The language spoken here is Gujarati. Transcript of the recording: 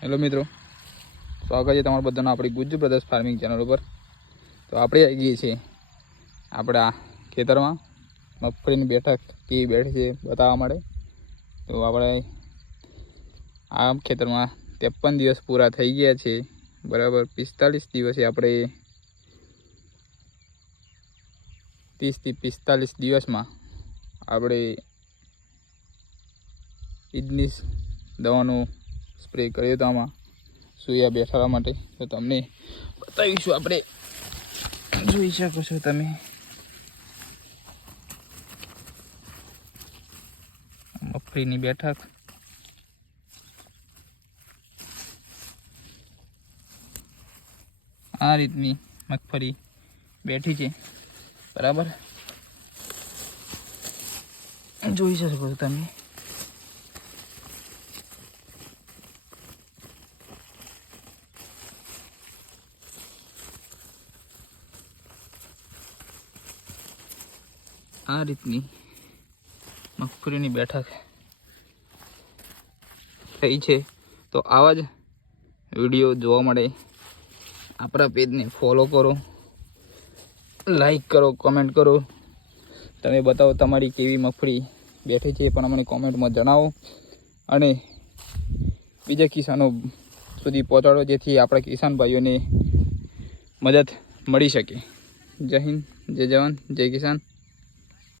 હેલો મિત્રો, સ્વાગત છે તમારું બધાનું આપણી ગુજ્જુ બ્રધર્સ ફાર્મિંગ ચેનલ ઉપર। તો આપણે આવી ગઈએ છીએ આપણા ખેતરમાં મગફળીની બેઠક કેવી બેઠી છે બતાવવા માટે। તો આપણે આ ખેતરમાં 53 દિવસ પૂરા થઈ ગયા છે, બરાબર। 45 દિવસે આપણે 30 થી 45 દિવસમાં આપણે ઇગ્નિસ દવાનો સ્પ્રે કર્યો હતો આમાં સૂયા બેઠાડવા માટે। તો તમને બતાવીશું, આપણે જોઈ શકો છો તમે મગફળીની બેઠક। આ રીતની મગફળી બેઠી છે, બરાબર। જોઈ શકો છો તમે આ રીતની મગફળીની બેઠક થઈ છે। તો આવા જ વિડીયો જોવા માટે આપણા પેજને ફોલો કરો, લાઈક કરો, કમેન્ટ કરો। તમે બતાવો તમારી કેવી મગફળી બેઠી છે પણ અમને કોમેન્ટમાં જણાવો, અને બીજા કિસાનો સુધી પહોંચાડો, જેથી આપણા કિસાન ભાઈઓને મદદ મળી શકે। જય હિન્દ, જય જવાન, જય કિસાન।